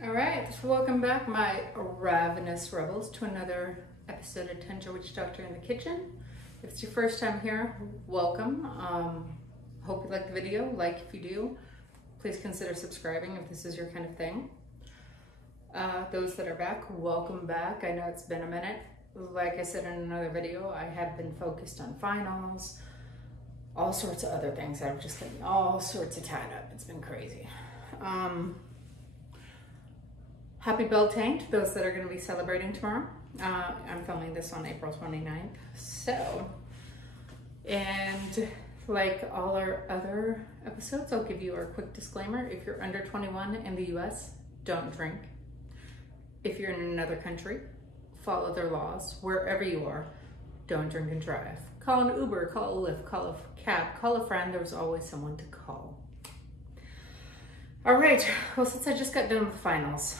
All right, so welcome back, my ravenous rebels, to another episode of Tender Witch Doctor in the Kitchen. If it's your first time here, welcome. Hope you like the video. Like if you do, please consider subscribing if this is your kind of thing. Those that are back, welcome back. I know it's been a minute. Like I said in another video, I have been focused on finals, all sorts of other things. I've just been all sorts of tied up. It's been crazy. Happy Beltane to those that are going to be celebrating tomorrow. I'm filming this on April 29th. So, and like all our other episodes, I'll give you our quick disclaimer. If you're under 21 in the US, don't drink. If you're in another country, follow their laws. Wherever you are, don't drink and drive. Call an Uber, call a Lyft, call a cab, call a friend. There's always someone to call. All right, well, since I just got done with finals,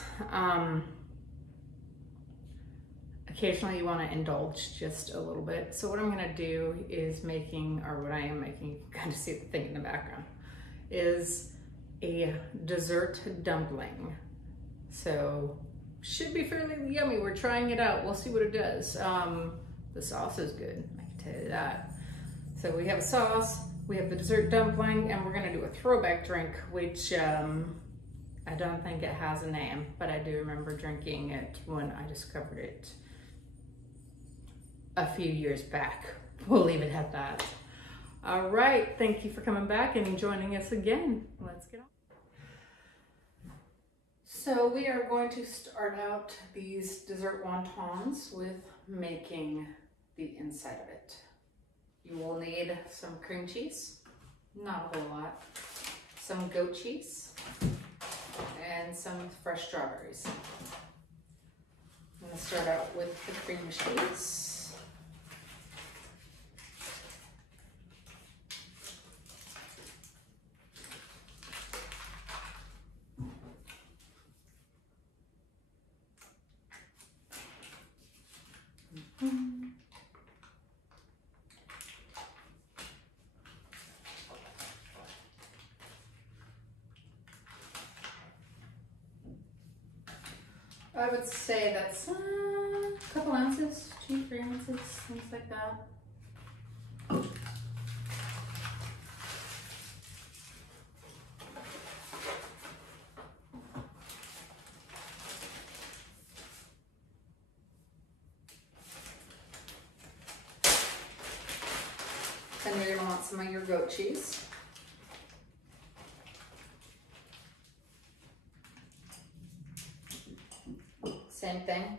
occasionally you want to indulge just a little bit. So what I'm going to do is what I am making, you can kind of see the thing in the background, is a dessert dumpling. So should be fairly yummy. We're trying it out. We'll see what it does. The sauce is good, I can tell you that. So we have a sauce. We have the dessert dumpling, and we're gonna do a throwback drink, which I don't think it has a name, but I do remember drinking it when I discovered it a few years back. We'll leave it at that. All right, thank you for coming back and joining us again. Let's get on. So we are going to start out these dessert wontons with making the inside of it. You will need some cream cheese, not a whole lot, some goat cheese, and some fresh strawberries. I'm going to start out with the cream cheese. I would say that's a couple ounces, 2-3 ounces, things like that. And you're going to want some of your goat cheese. Same thing,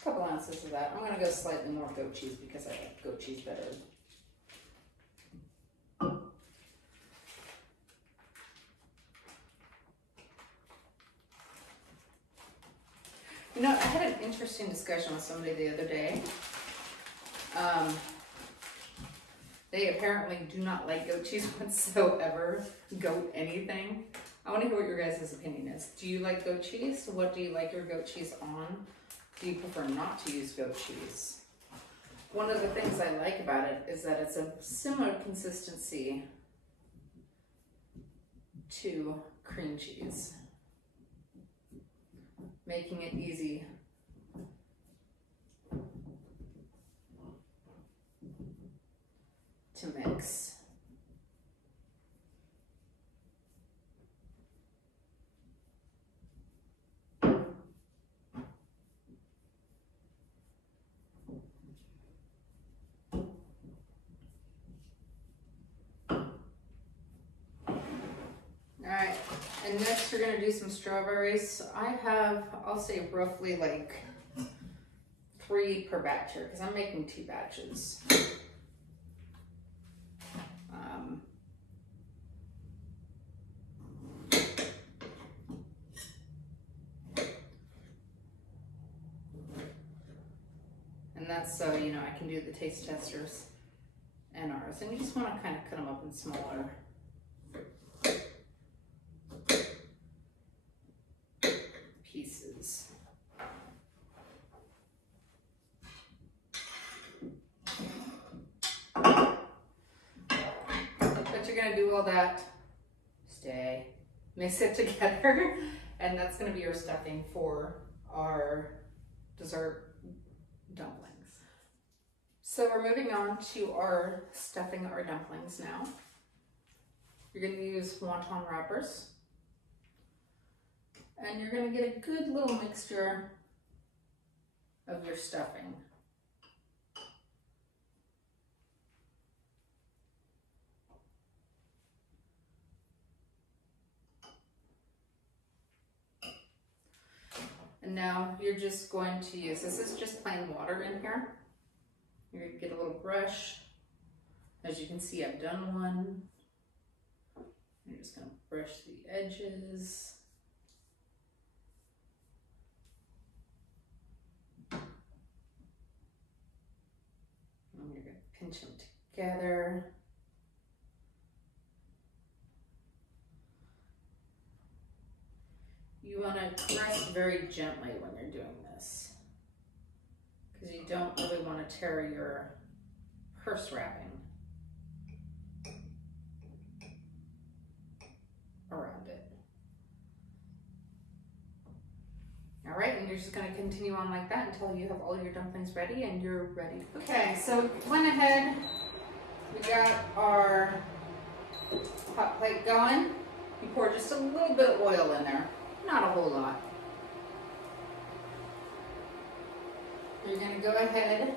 a couple ounces of that. I'm going to go slightly more goat cheese because I like goat cheese better. You know, I had an interesting discussion with somebody the other day. They apparently do not like goat cheese whatsoever, goat anything. I want to hear what your guys' opinion is. Do you like goat cheese? What do you like your goat cheese on? Do you prefer not to use goat cheese? One of the things I like about it is that it's a similar consistency to cream cheese, making it easy to mix. Alright, and next we're going to do some strawberries. I have, I'll say roughly like 3 per batch here because I'm making 2 batches. And that's so, you know, I can do the taste testers and ours. And you just want to kind of cut them up in smaller pieces. But you're going to do all that, mix it together, And that's gonna be our stuffing for our dessert dumplings. So we're moving on to our stuffing our dumplings now. You're gonna use wonton wrappers. And you're gonna get a good little mixture of your stuffing. And now you're just going to use, this is just plain water in here. You're gonna get a little brush. As you can see, I've done one. You're just gonna brush the edges. And you're gonna pinch them together. You want to press very gently when you're doing this, because you don't really want to tear your purse wrapping around it. All right, and you're just going to continue on like that until you have all your dumplings ready and you're ready. Okay, so went ahead, we got our hot plate going. You pour just a little bit of oil in there. Not a whole lot. You're going to go ahead,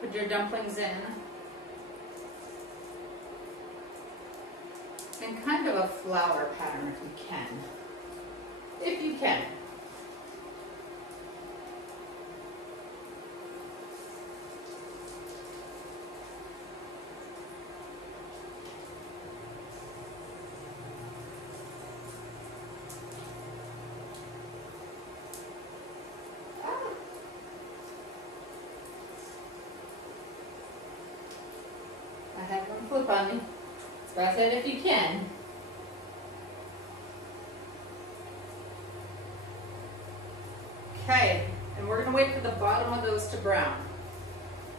put your dumplings in, and kind of a flower pattern if you can. If you can. I have one flip on me. So I said if you can. Okay, and we're gonna wait for the bottom of those to brown.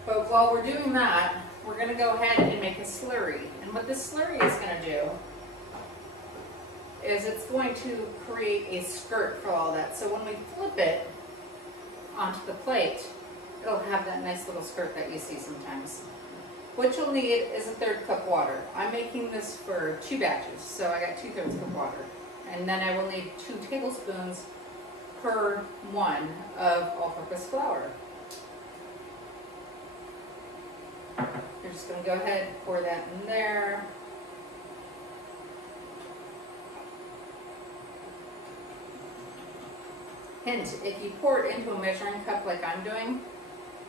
But while we're doing that, we're gonna go ahead and make a slurry. And what this slurry is gonna do is it's going to create a skirt for all that. So when we flip it onto the plate, it'll have that nice little skirt that you see sometimes. What you'll need is a 1/3 cup water. I'm making this for 2 batches, so I got 2/3 cup water. And then I will need 2 tablespoons per one of all-purpose flour. You're just going to go ahead and pour that in there. Hint, if you pour it into a measuring cup like I'm doing,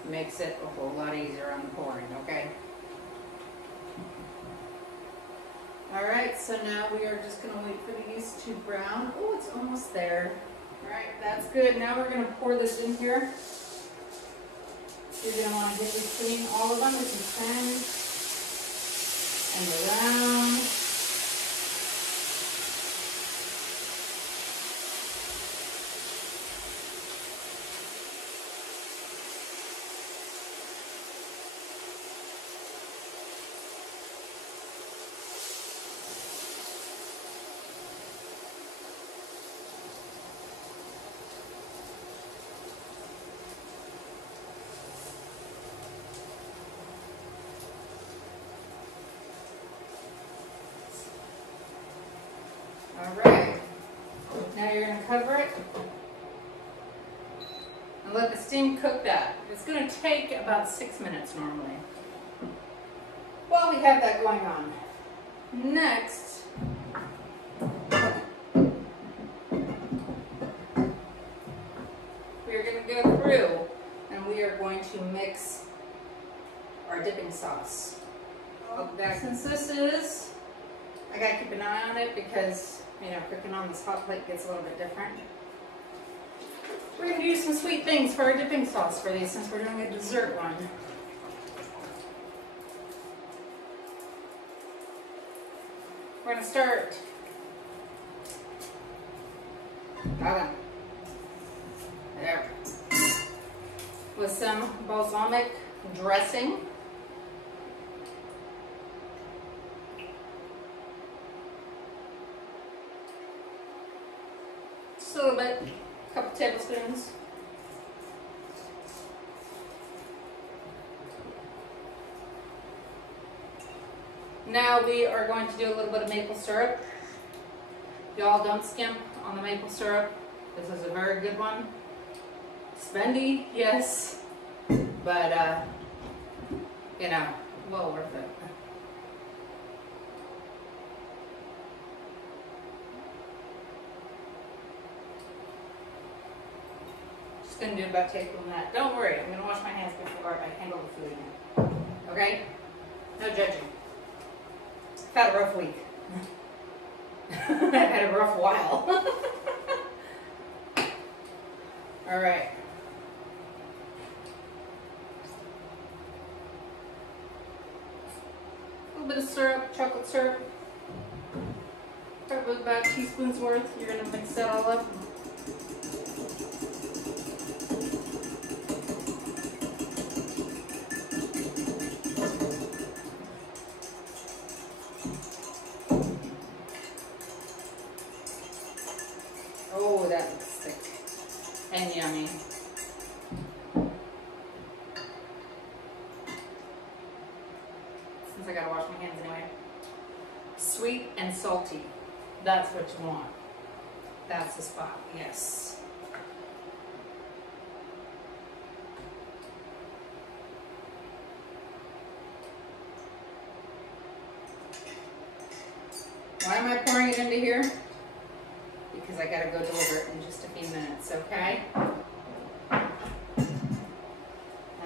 it makes it a whole lot easier on the pouring, okay? Alright, so now we are just going to wait for these to brown. Oh, it's almost there. Alright, that's good. Now we're going to pour this in here. You're going to want to get between all of them if you can. And around. Alright, now you're going to cover it and let the steam cook that. It's going to take about 6 minutes normally. While we have that going on, next, we are going to go through and we are going to mix our dipping sauce. Since this is, I gotta keep an eye on it because, you know, cooking on this hot plate gets a little bit different. We're gonna do some sweet things for our dipping sauce for these since we're doing a dessert one. We're gonna start there with some balsamic dressing. Just a little bit, a couple tablespoons. Now we are going to do a little bit of maple syrup. Y'all don't skimp on the maple syrup. This is a very good one. Spendy, yes, but you know, well worth it. Just gonna do about take on that. Don't worry, I'm gonna wash my hands before I handle the food again. Okay? No judging. I've had a rough week. I've had a rough while. All right. A little bit of syrup, chocolate syrup. Probably about a teaspoon's worth. You're gonna mix that all up. Oh, that looks thick and yummy. Since I gotta wash my hands anyway. Sweet and salty. That's what you want. That's the spot, yes. Why am I pouring it into here? Because I gotta go deliver it in just a few minutes, okay? And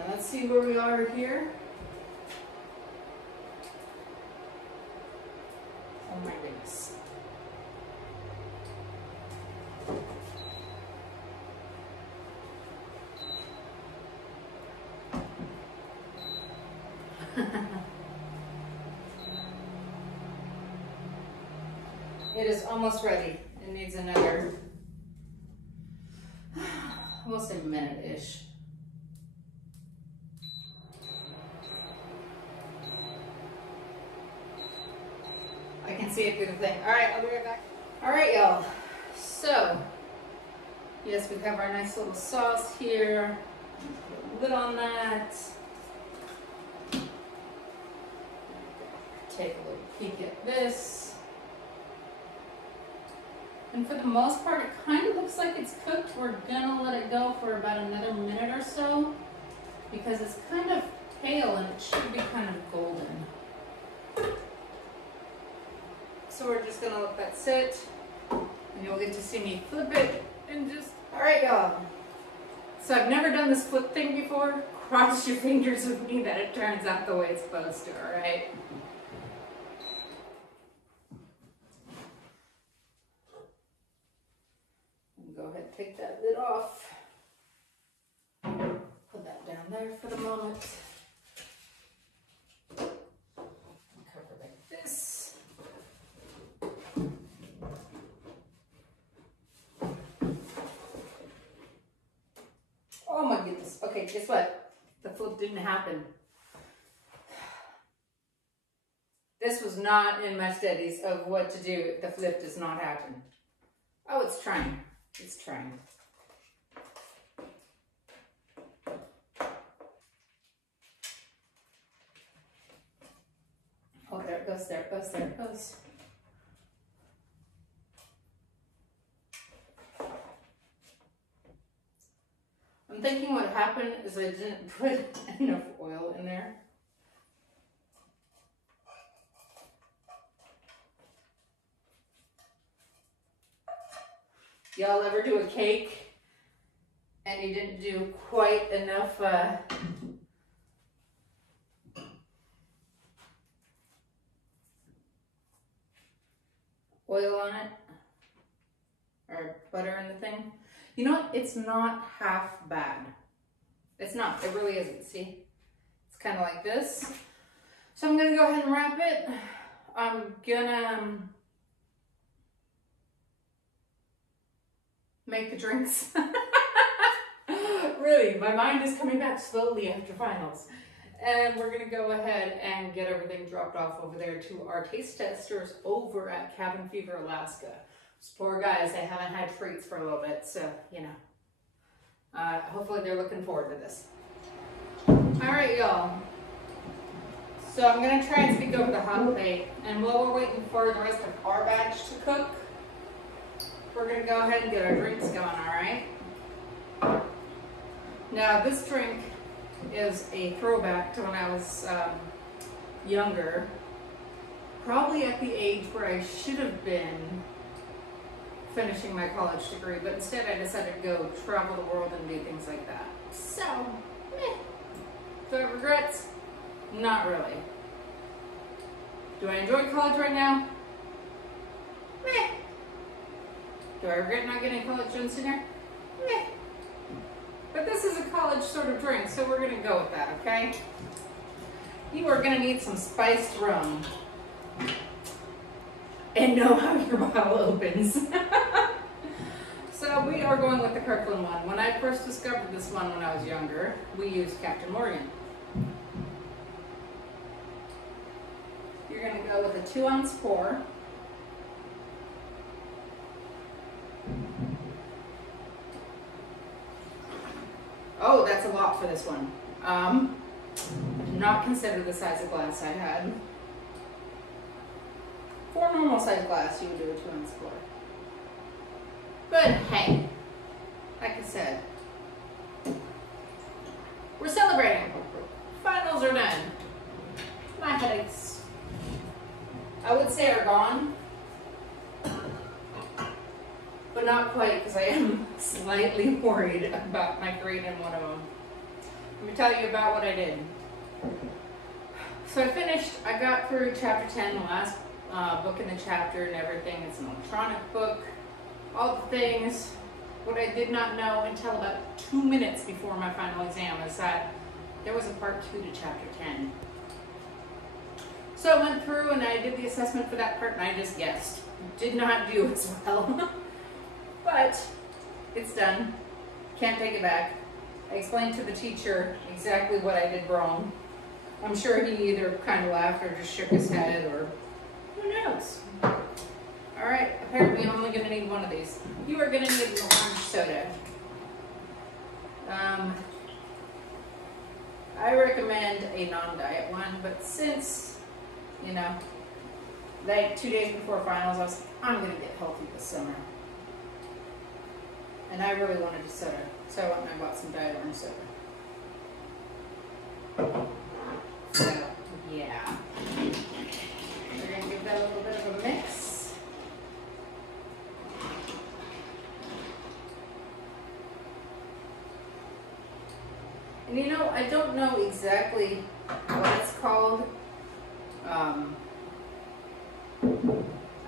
let's see where we are here. Oh my goodness. It is almost ready. It needs another, almost a minute-ish. I can see it through the thing. All right, I'll be right back. All right, y'all. So, yes, we have our nice little sauce here. Put a lid on that. Take a little peek at this. And for the most part, it kind of looks like it's cooked. We're gonna let it go for about another minute or so because it's kind of pale and it should be kind of golden. So we're just gonna let that sit and you'll get to see me flip it and just, all right, y'all. So I've never done this flip thing before. Cross your fingers with me that it turns out the way it's supposed to, all right? Go ahead and take that lid off. Put that down there for the moment. Cover like this. Oh my goodness. Okay, guess what? The flip didn't happen. This was not in my studies of what to do if the flip does not happen. Oh, it's trying. It's trying. Oh, there it goes, there it goes, there it goes. I'm thinking what happened is I didn't put enough oil in there. Y'all ever do a cake and you didn't do quite enough oil on it or butter in the thing? You know what? It's not half bad. It's not. It really isn't. See? It's kind of like this. So I'm going to go ahead and wrap it. I'm going to make the drinks. Really, my mind is coming back slowly after finals. And we're gonna go ahead and get everything dropped off over there to our taste testers over at Cabin Fever, Alaska. These poor guys, they haven't had treats for a little bit, so, you know. Hopefully they're looking forward to this. All right, y'all. So I'm gonna try and speak over the hot plate, and while we're waiting for the rest of our batch to cook, we're gonna go ahead and get our drinks going, all right? Now this drink is a throwback to when I was younger, probably at the age where I should have been finishing my college degree, but instead I decided to go travel the world and do things like that. So, do I have regrets? Not really. Do I enjoy college right now? Meh. Do I regret not getting college done sooner? Meh. But this is a college sort of drink, so we're gonna go with that, okay? You are gonna need some spiced rum. And know how your bottle opens. So we are going with the Kirkland one. When I first discovered this one when I was younger, we used Captain Morgan. You're gonna go with a 2-ounce pour. Oh, that's a lot for this one. Not consider the size of glass I had. For a normal size glass, you would do a 2-ounce pour. But hey, like I said, we're celebrating. Finals are done. My headaches, I would say, are gone, but not quite, because I am slightly worried about my grade in one of them. Let me tell you about what I did. So I got through chapter 10, the last book in the chapter and everything. It's an electronic book, all the things. What I did not know until about 2 minutes before my final exam is that there was a part 2 to chapter 10. So I went through and I did the assessment for that part and I just guessed. Did not do as well. But it's done. Can't take it back. I explained to the teacher exactly what I did wrong. I'm sure he either kind of laughed or just shook his head, or who knows. All right, apparently I'm only going to need one of these. You are going to need an orange soda. I recommend a non-diet one, but since, you know, like 2 days before finals, I was like, I'm going to get healthy this summer. And I really wanted a soda, so I went and I bought some diet orange soda. So, yeah. We're going to give that a little bit of a mix. And you know, I don't know exactly what it's called.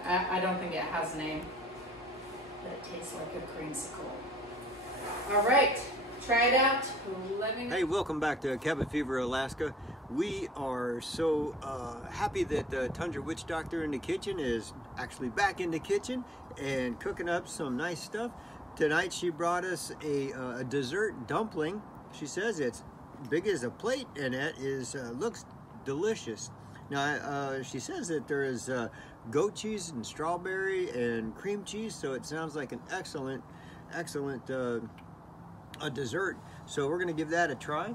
I don't think it has a name, but it tastes like a creamsicle. All right, try it out. Hey, welcome back to Cabin Fever, Alaska. We are so happy that Tundra Witch Doctor in the kitchen is actually back in the kitchen and cooking up some nice stuff. Tonight she brought us a dessert dumpling. She says it's big as a plate and it is looks delicious. Now she says that there is goat cheese and strawberry and cream cheese, so it sounds like an excellent a dessert. So we're gonna give that a try.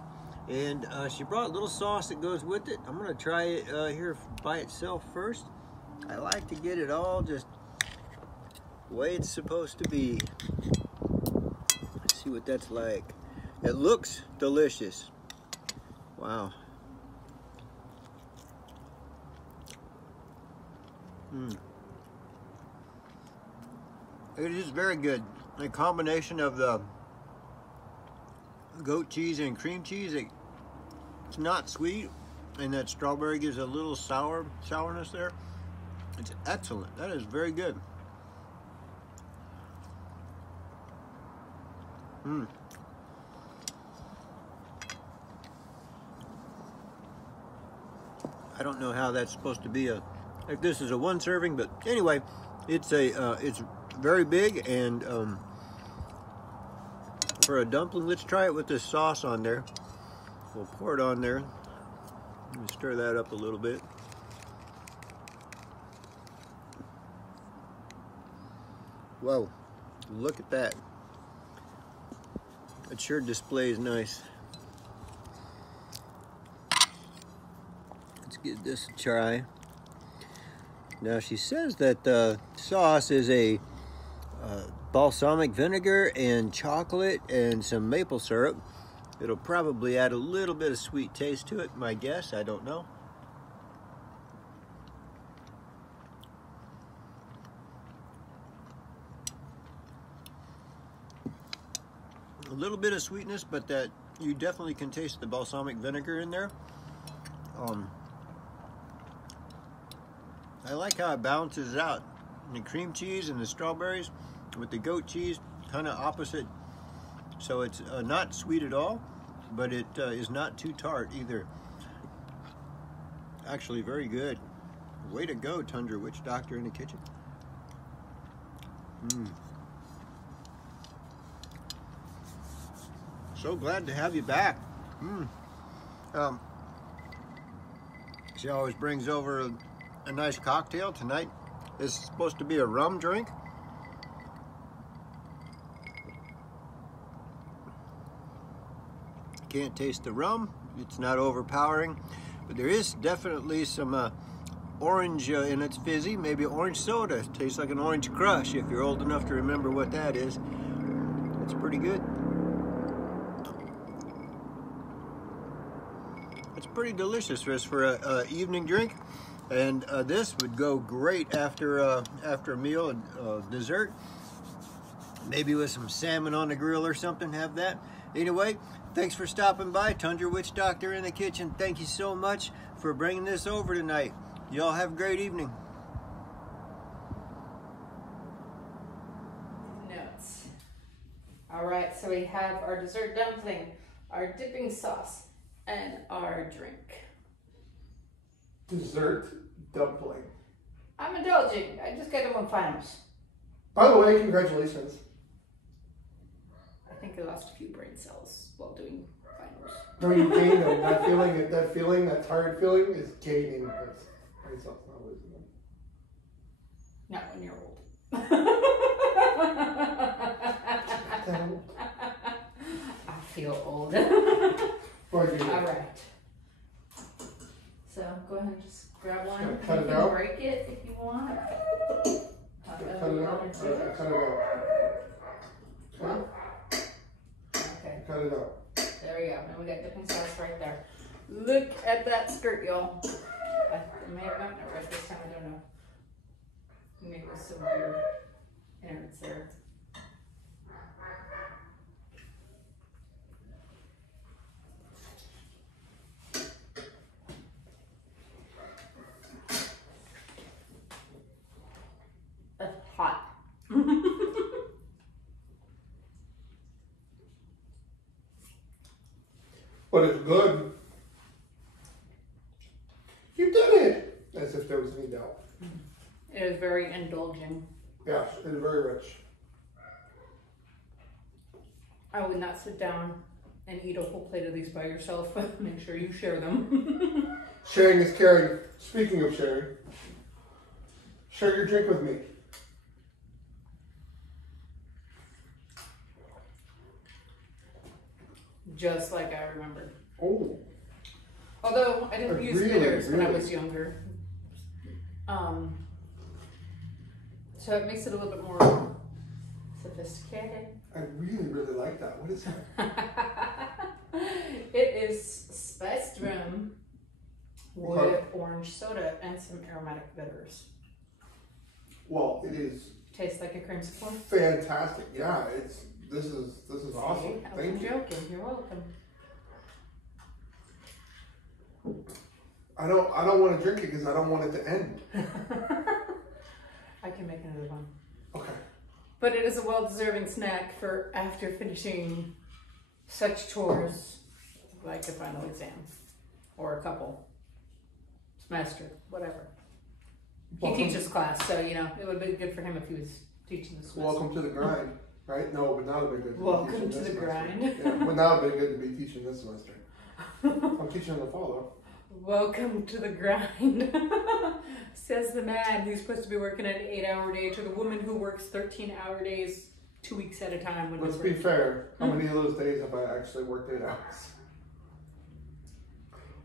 And she brought a little sauce that goes with it. I'm gonna try it here by itself first. I like to get it all just the way it's supposed to be. Let's see what that's like. It looks delicious. Wow. It is very good. A combination of the goat cheese and cream cheese. It's not sweet, and that strawberry gives a little sourness there. It's excellent. That is very good. I don't know how that's supposed to be like this is a one serving, but anyway, it's very big, and for a dumpling, let's try it with this sauce on there. We'll pour it on there. Let me stir that up a little bit. Whoa, look at that. It sure displays nice. Let's give this a try. Now she says that the sauce is a balsamic vinegar and chocolate and some maple syrup. It'll probably add a little bit of sweet taste to it, my guess, I don't know. A little bit of sweetness, but that you definitely can taste the balsamic vinegar in there. I like how it balances out. The cream cheese and the strawberries with the goat cheese, kind of opposite. So it's not sweet at all, but it is not too tart either. Actually, very good. Way to go, Tundra Witch Doctor in the kitchen. So glad to have you back. She always brings over a nice cocktail. Tonight is supposed to be a rum drink. Can't taste the rum. It's not overpowering, but there is definitely some orange in its fizzy, maybe orange soda. Tastes like an orange crush if you're old enough to remember what that is. It's pretty good. It's pretty delicious for an evening drink, and this would go great after a meal and dessert. Maybe with some salmon on the grill or something, have that. Anyway, thanks for stopping by, Tundra Witch Doctor in the kitchen. Thank you so much for bringing this over tonight. Y'all have a great evening. Notes. All right, so we have our dessert dumpling, our dipping sauce, and our drink. Dessert dumpling. I'm indulging. I just got them on finals. By the way, congratulations. I think I lost a few brain cells while doing finals. No, you gained them. That tired feeling is gaining. That's brain cells, not losing them. Not when you're old. I feel old. All right. So go ahead and just grab one. You cut it can out. break it if you want. Cut it out. Cut it out. Okay. Cut it out. There we go. And we got dipping sauce right there. Look at that skirt, y'all. I may have gotten it right this time. I don't know. Maybe it was some weird innards there. That's hot. But it's good. You did it! As if there was any doubt. It is very indulging. Yes, it's very rich. I would not sit down and eat a whole plate of these by yourself, but make sure you share them. Sharing is caring. Speaking of sharing, share your drink with me. Just like I remembered. Oh. Although I didn't use bitters when I was younger. So it makes it a little bit more sophisticated. I really, really like that. What is that? It is spiced rum with orange soda and some aromatic bitters. Well, it is. Tastes like a creamsicle. Fantastic. Yeah, this is awesome. See? I wasn't joking. You're welcome. I don't want to drink it because I don't want it to end. I can make another one. Okay. But it is a well-deserving snack for after finishing such chores like a final exam or a couple semester, whatever. He teaches class, so you know it would be good for him if he was teaching the semester. Welcome to the grind, right? No, it would not have been good. To Welcome be to the this grind. Yeah, it would not have been good to be teaching this semester. I'm teaching in the fall though. Welcome to the grind, says the man who's supposed to be working an 8-hour day to the woman who works 13-hour days 2 weeks at a time. Let's be fair. How many of those days have I actually worked 8 hours?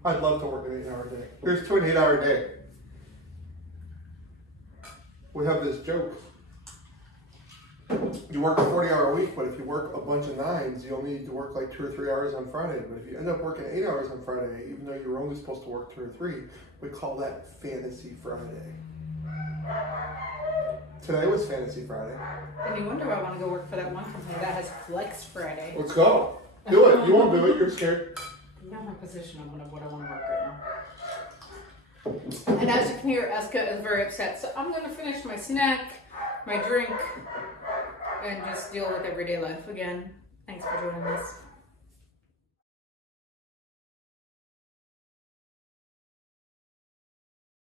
I'd love to work an 8-hour day. Here's to an 8-hour day. We have this joke. You work a 40-hour week, but if you work a bunch of 9s, you only need to work like 2 or 3 hours on Friday. But if you end up working 8 hours on Friday, even though you were only supposed to work 2 or 3, we call that Fantasy Friday. Today was Fantasy Friday. And you wonder why I want to go work for that one company that has Flex Friday. Let's go. Do it. You won't do it. You're scared. I'm not in a position of what I want to work right now. And as you can hear, Eska is very upset. So I'm going to finish my snack, my drink, and just deal with everyday life again. Thanks for joining us.